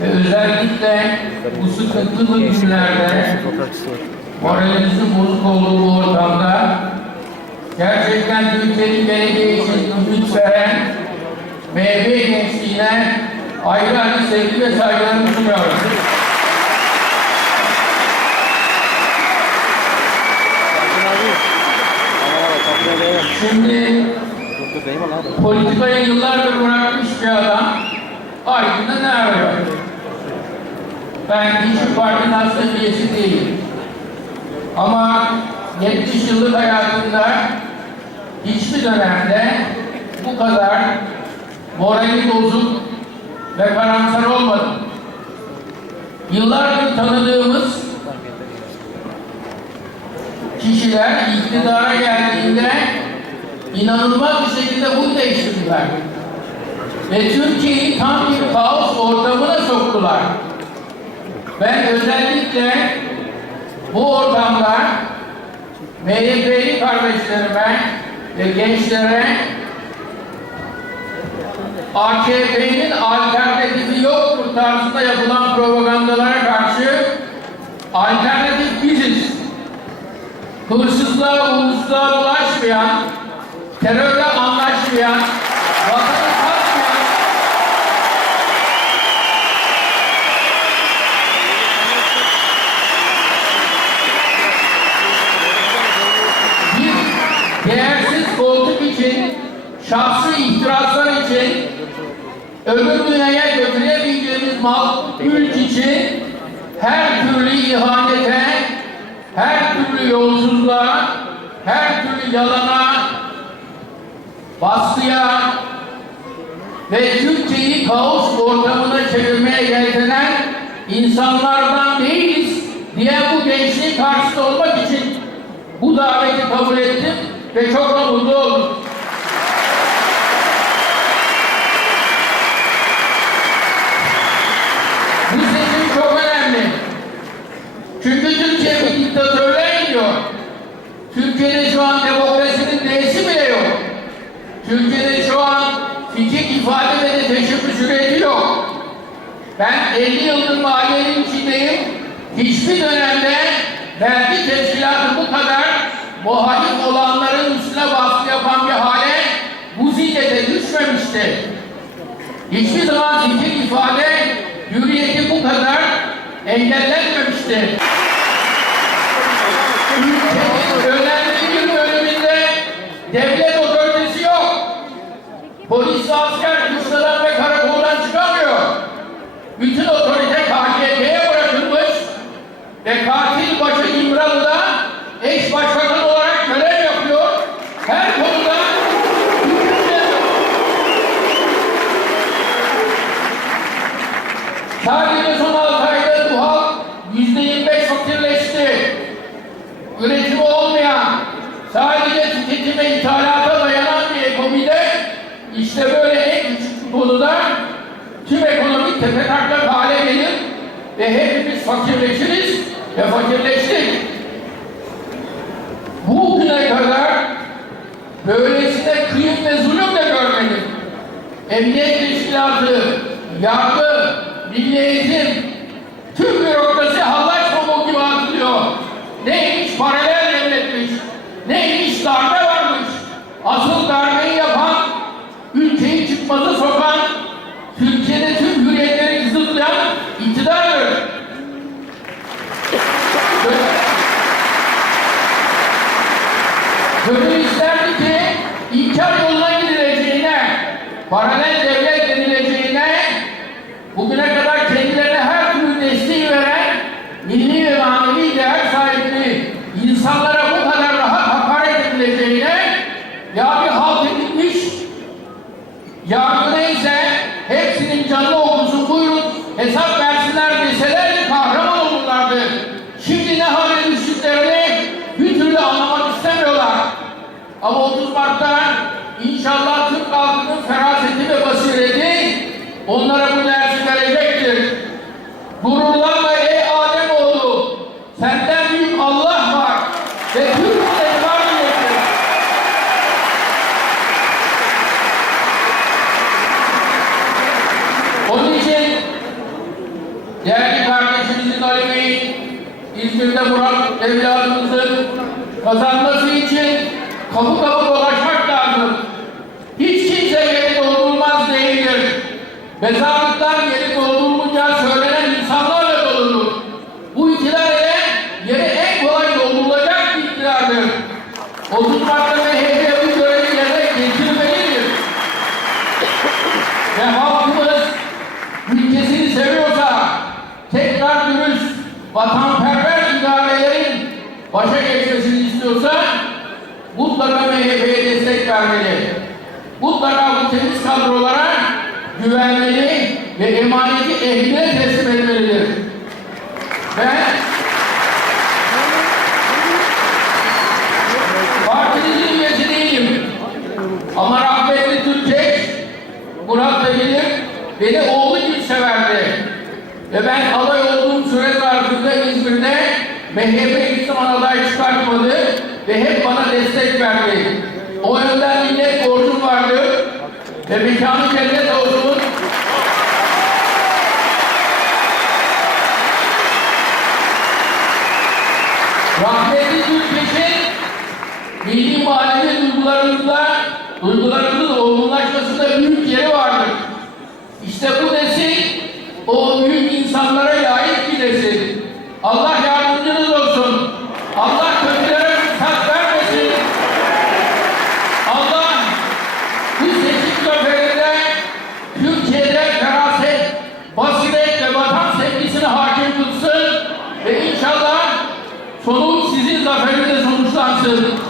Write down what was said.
ve özellikle bu sıkıntılı günlerde moralimizin bozuk olduğu bu ortamda gerçekten Türkiye'nin geleceği için ümit veren MHP gençliğine ayrı ayrı sevgi ve saygılarımı sunuyoruz. Şimdi politikayı yıllardır bırakmış bir adam aydın'da ne arıyor? Ben hiçbir partinin aslında üyesi değilim. Ama 70 yıllık hayatımda hiçbir dönemde bu kadar morali bozuk ve karamsar olmadım. Yıllardır tanıdığımız kişiler iktidara geldiğinde inanılmaz bir şekilde huy değiştirdiler. Ve Türkiye'yi tam bir kaos ortamına soktular. Ben özellikle bu ortamda MHP'li kardeşlerime ve gençlere AKP'nin alternatifi yoktur tarzında yapılan propagandalara karşı alternatif biziz. Hırsızlığa, ulusluğa bulaşmayan, terörle anlaşmayan, şahsi ihtiraslar için, öbür dünyaya götüremeyeceğimiz mal, mülk için her türlü ihanete, her türlü yolsuzluğa, her türlü yalana, baskıya ve Türkiye'yi kaos ortamına çevirmeye yeltenen insanlardan değiliz diye bu gençliğin karşısında olmak için bu daveti kabul ettim ve çok da mutlu oldum. Bu seçim çok önemli. Çünkü Türkiye bir diktatörlüğe gidiyor. Türkiye'de şu an demokrasinin D'si bile yok. Türkiye'de şu an fikir ifade ve de teşebbüs hürriyeti yok. Ben 50 yıldır mahallenin içindeyim. Hiçbir dönemde vergi teşkilatı bu kadar muhalif olanların üstüne baskı yapan bir hale bu zillete düşmemişti. Hiçbir zaman fikir ifade hürriyeti bu kadar engellenmemişti. Ülkenin önemli bir bölümünde devlet. Polis ve asker kışladan ve karakoldan çıkamıyor. Bütün otorite KGK'ye bırakılmış ve katil başı İmralı'da eş başbakan olarak görev yapıyor. Her konuda Sadece son 6 ayda ekonomik tepetaklak hale gelir ve hepimiz fakirleşiriz ve fakirleştik. Bugüne kadar böylesine kıyım ve zulüm de görmedim. Emniyet Teşkilatı, yargı, milli eğitim, tüm bürokrasi hallaç Gönül isterdi ki inkar yoluna gidileceğine, paralel devlet denileceğine, bugüne kadar kendilerine her türlü desteği veren milli ve manevi değer sahibi insanlara Gururlanma ey Ademoğlu, senden büyük Allah var ve Türk var diyecektir. Onun için değerli kardeşimizin Ali Bey'in İzmir'de Murat evladımızın kazanması için kapı kapı dolaşmak lazım. Hiç kimse yeri doldurmaz değildir. Mezarlıklar vatanperver idarelerin başa geçmesini istiyorsa mutlaka MHP'ye destek vermeli. Mutlaka bu temiz kadrolara güvenmeli ve emaneti ehline teslim etmelidir. Ben partimizin üyesi değilim. Ama rahmetli Türkçe Murat da bilir, beni oğlu gibi severdi. Ve ben aday olduğum süre zarfında İzmir'de MHP hiçbir zaman aday çıkartmadı ve hep bana destek verdi. O yönden millet borcum vardı ve mekanı cennet olsun. Rahmetli Türkçe'nin milli manevi sonuç sizin zaferinizle sonuçlansın.